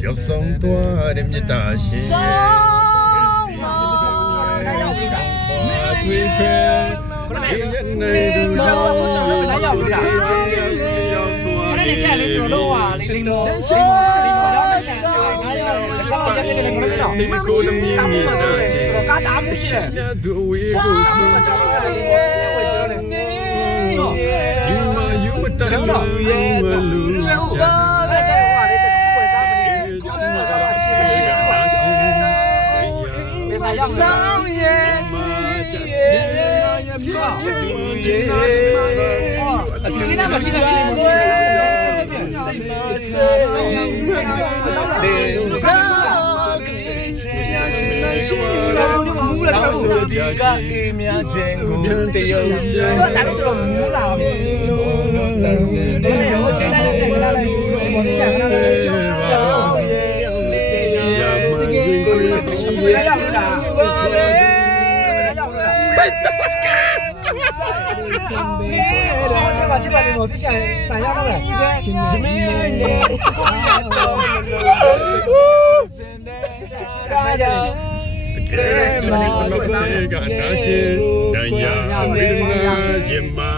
ပျောက်ဆုံးသွားတဲ့မြတ်တာရှင်ရဲ့သွေးဖဲရဲ့နေသူရောက်ရောက်သွားခဏလေးကြာလေကျွန်တော်တို့ဟာလိမ့်လိမ့်မောလိမ့်မောလိမ့်မောတော့မဆန်ဘူးငါရောတခြားတက်နေတယ်ကျွန်တော်တို့ဒီကိုတမီးနေကားတယ်တာမှုရှိတယ်ညသူဝေးကိုဆိုကျွန်တော်တို့ကလည်းဝယ်ရှိတော့လေယူမယူမတတ်လို့မလူ ကျွဲဦးအဲ့တဲ့ဟိုကလေတခုဝယ်စားမနေခုမှတော့ရှိရှိတယ် ဘယ်စားရောက်လဲဆောင်ရဲ့အတူချင်းမရှိတာရှိတယ်စိတ်မဆေးတေစားကလေးချင်ရရှိနေရှိတော့မူလာတော့ဒီကအေးမြခြင်းကိုတရုပ်တော့တာတော့မူလာပါဘူးတယ်လေဟိုချိန်လိုက်တဲ့ကလာလိုက်ဒီပေါ်နေချင်ကလာလိုက်ဆော ရှိဘယ်ရောက်လဲဘယ်ရောက်လဲစိတ်တကယ်ဆောင်းပါ